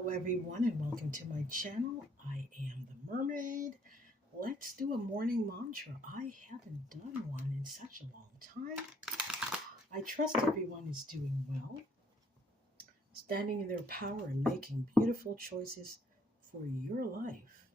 Hello, everyone, and welcome to my channel. I am the Mermaid. Let's do a morning mantra. I haven't done one in such a long time. I trust everyone is doing well, standing in their power and making beautiful choices for your life,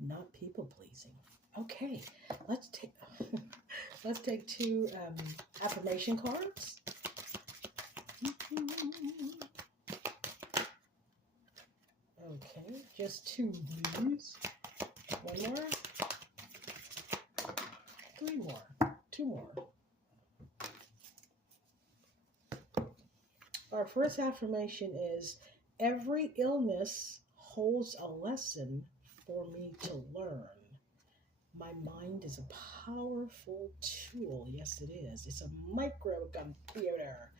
not people pleasing. Okay, let's take let's take two affirmation cards. Okay, just two blues. One more. Three more. Two more. Our first affirmation is every illness holds a lesson for me to learn. My mind is a powerful tool. Yes, it is. It's a microcomputer.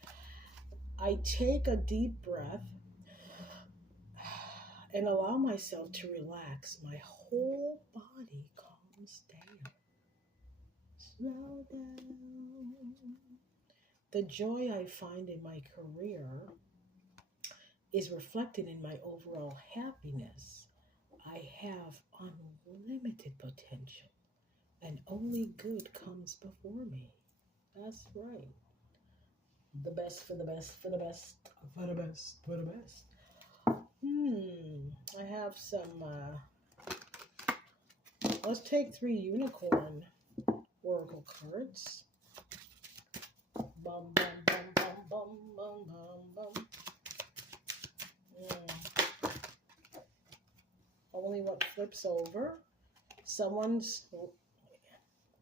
I take a deep breath and allow myself to relax. My whole body calms down. Slow down. The joy I find in my career is reflected in my overall happiness. I have unlimited potential, and only good comes before me. That's right. The best for the best for the best for the best for the best. I have some. Let's take three unicorn oracle cards. Bum bum bum bum bum bum bum bum. Only what flips over. Someone's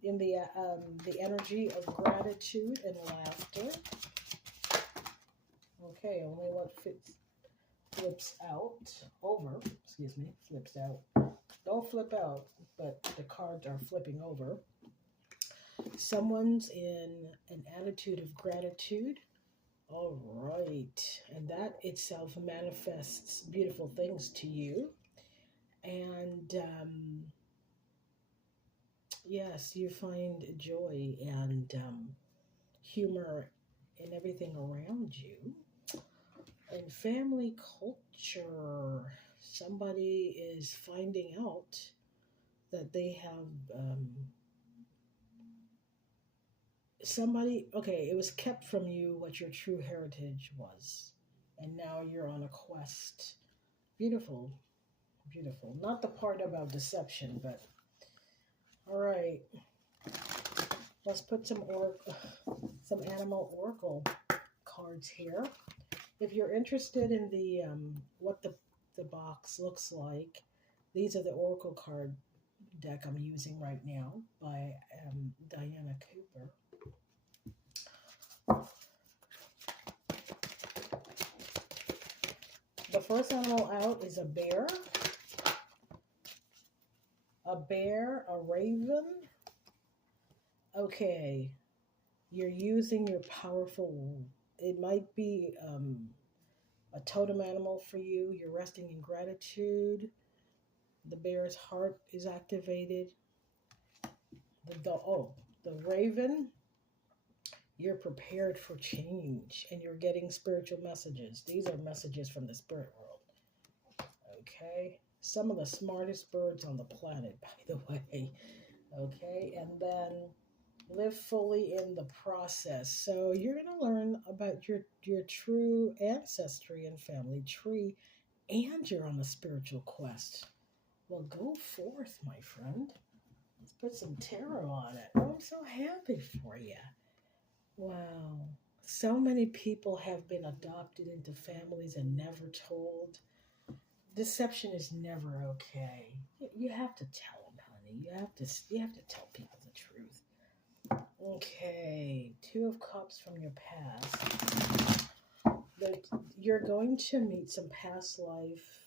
in the energy of gratitude and laughter. Okay, only what flips out over. Excuse me, flips out. Don't flip out, but the cards are flipping over. Someone's in an attitude of gratitude. All right, and that itself manifests beautiful things to you. And yes, you find joy and humor in everything around you. In family culture, somebody is finding out that they have okay, it was kept from you what your true heritage was. And now you're on a quest. Beautiful, beautiful. Not the part about deception, but all right. Let's put some animal oracle cards here. If you're interested in the what the box looks like, these are the oracle card deck I'm using right now by Diana Cooper. The first animal out is a bear, a raven. Okay, you're using your powerful, it might be a totem animal for you. You're resting in gratitude. The bear's heart is activated. The raven, you're prepared for change and you're getting spiritual messages. These are messages from the spirit world. Okay, some of the smartest birds on the planet, by the way. Okay, and then live fully in the process. So you're going to learn about your true ancestry and family tree, and you're on a spiritual quest. Well, go forth, my friend. Let's put some tarot on it. Oh, I'm so happy for you. Wow. So many people have been adopted into families and never told. Deception is never okay. You have to tell them, honey. You have to tell people the truth. Okay, Two of Cups from your past. You're going to meet some past life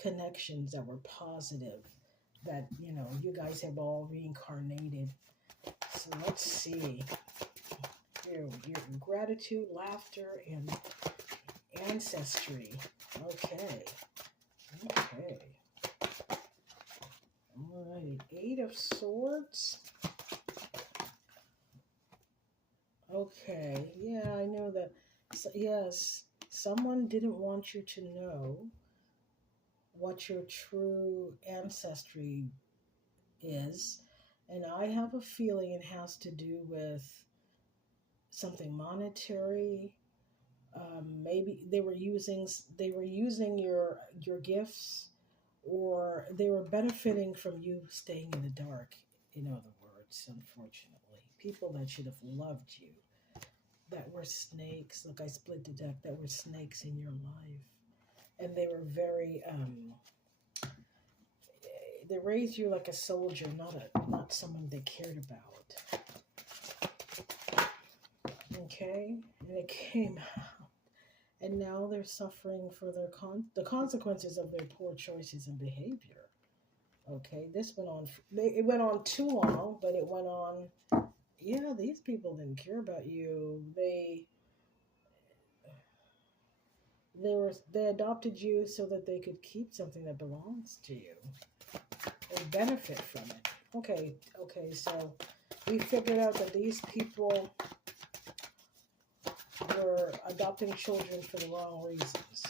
connections that were positive, that, you guys have all reincarnated. So let's see. Your gratitude, laughter, and ancestry. Okay. All right, Eight of Swords. Okay, yeah, I know that. So, yes, someone didn't want you to know what your true ancestry is. And I have a feeling it has to do with something monetary. Maybe they were using your gifts, or they were benefiting from you staying in the dark. In other words, unfortunately, people that should have loved you, that were snakes. Look, I split the deck. That were snakes in your life, and they were very. They raised you like a soldier, not someone they cared about. Okay, and it came out, and now they're suffering for the consequences of their poor choices and behavior. Okay, this went on. It went on too long, but it went on. Yeah, these people didn't care about you. They adopted you so that they could keep something that belongs to you. They benefit from it. Okay, so we figured out that these people were adopting children for the wrong reasons,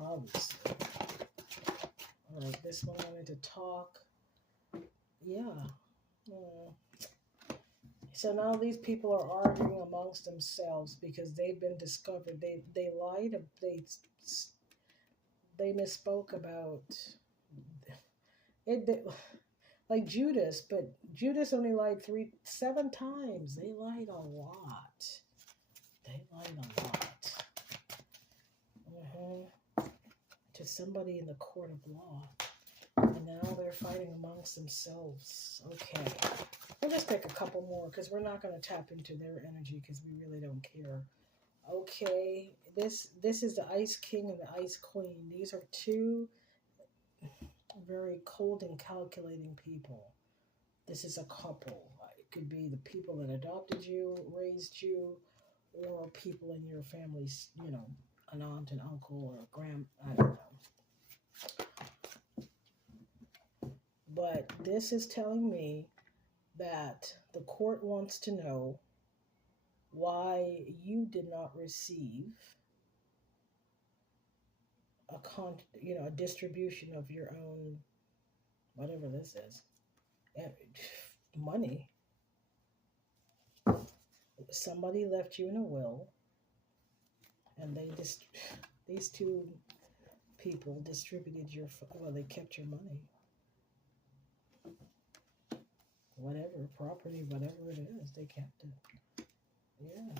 obviously. All right, this one wanted to talk. Yeah. So now these people are arguing amongst themselves because they've been discovered. They lied. They misspoke about it. Like Judas, but Judas only lied 7 times. They lied a lot. They lied a lot. To somebody in the court of law. And now they're fighting amongst themselves. Okay. We'll just take a couple more because we're not going to tap into their energy because we really don't care. Okay. This is the Ice King and the Ice Queen. These are two very cold and calculating people. This is a couple. It could be the people that adopted you, raised you, or people in your family's, an aunt and uncle or I don't know. But this is telling me that the court wants to know why you did not receive a distribution of your own, whatever this is, money. Somebody left you in a will, and these two people distributed they kept your money. Whatever, property, whatever it is, they kept it. Yeah.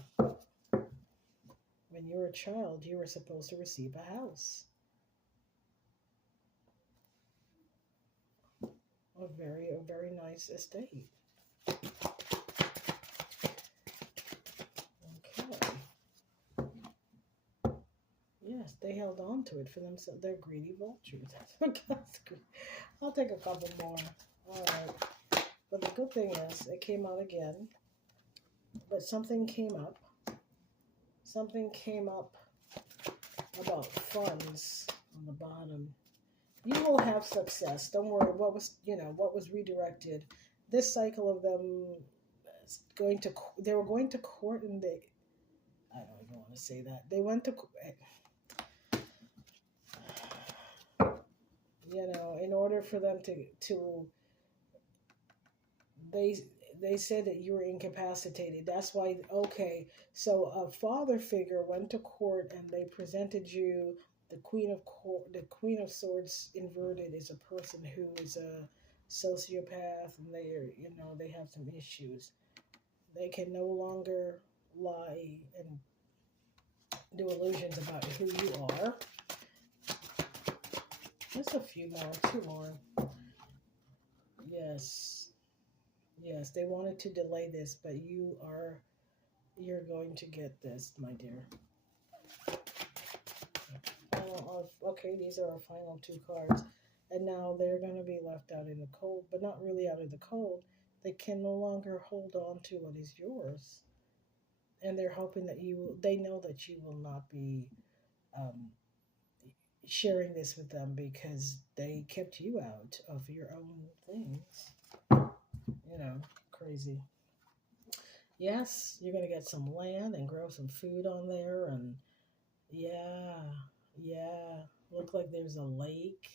When you were a child, you were supposed to receive a house. A very nice estate. Okay. Yes, they held on to it for themselves. They're greedy vultures. I'll take a couple more. All right. But the good thing is, it came out again. But something came up. Something came up about funds on the bottom. You will have success. Don't worry. What was redirected? This cycle of them they were going to court, and I don't even want to say that. They went to, in order for them to they said that you were incapacitated. That's why, okay, so a father figure went to court and they presented you the Queen of Swords inverted is a person who is a sociopath, and they have some issues. They can no longer lie and do illusions about who you are. Just a few more, 2 more. Yes, they wanted to delay this, but you're going to get this, my dear. Okay, these are our final 2 cards. And now they're going to be left out in the cold, but not really out in the cold. They can no longer hold on to what is yours. And they're hoping that they know that you will not be sharing this with them because they kept you out of your own things. Crazy. Yes, you're going to get some land and grow some food on there, and Yeah, yeah. Look like there's a lake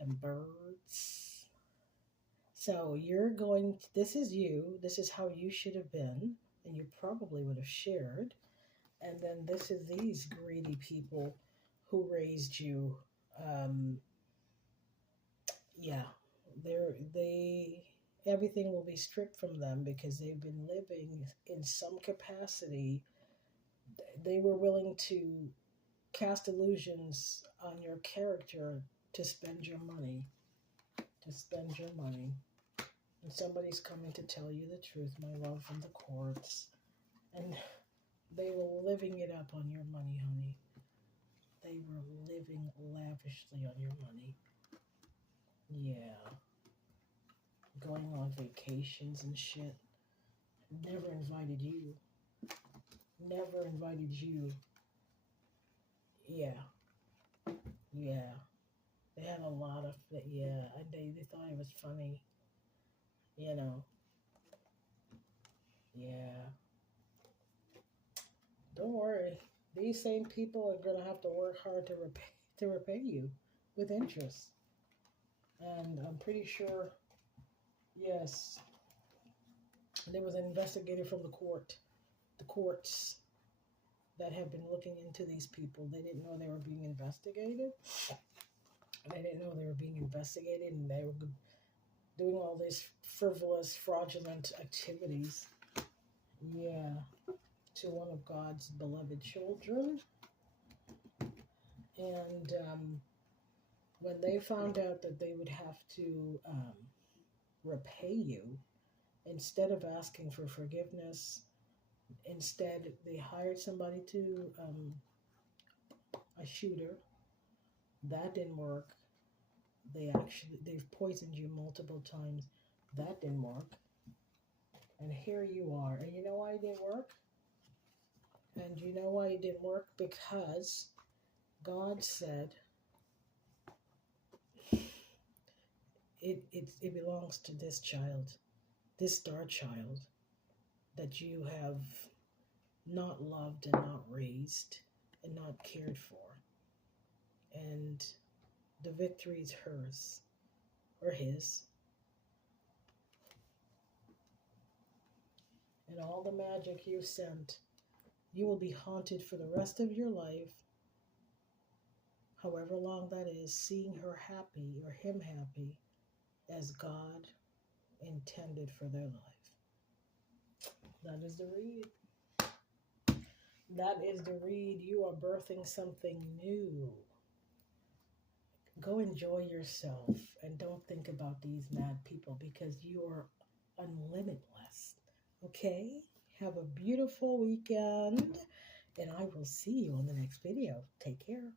and birds. So you're going, this is you, this is how you should have been, and you probably would have shared. And then this is these greedy people who raised you. Um, yeah, they everything will be stripped from them because they've been living in some capacity. They were willing to cast illusions on your character to spend your money, to spend your money. And somebody's coming to tell you the truth, my love, from the courts. And they were living it up on your money, honey. They were living lavishly on your money. Yeah. Going on vacations and shit. Never invited you. Never invited you. Yeah. Yeah. They had a lot of, yeah. They thought it was funny. You know. Yeah. Don't worry. These same people are gonna have to work hard to repay you with interest. And I'm pretty sure, yes, there was an investigator from the courts that have been looking into these people. They didn't know they were being investigated. They didn't know they were being investigated, and they were doing all these frivolous, fraudulent activities. Yeah, to one of God's beloved children. And when they found out that they would have to repay you, instead of asking for forgiveness, instead they hired somebody to a shooter. That didn't work. They've poisoned you multiple times. That didn't work. And here you are. And you know why it didn't work? And you know why it didn't work? Because God said it belongs to this child, this star child that you have not loved and not raised and not cared for. And the victory is hers or his. And all the magic you sent, you will be haunted for the rest of your life, however long that is, seeing her happy or him happy as God intended for their life. That is the read. That is the read. You are birthing something new. Go enjoy yourself and don't think about these mad people because you are unlimitless. Okay? Have a beautiful weekend and I will see you on the next video. Take care.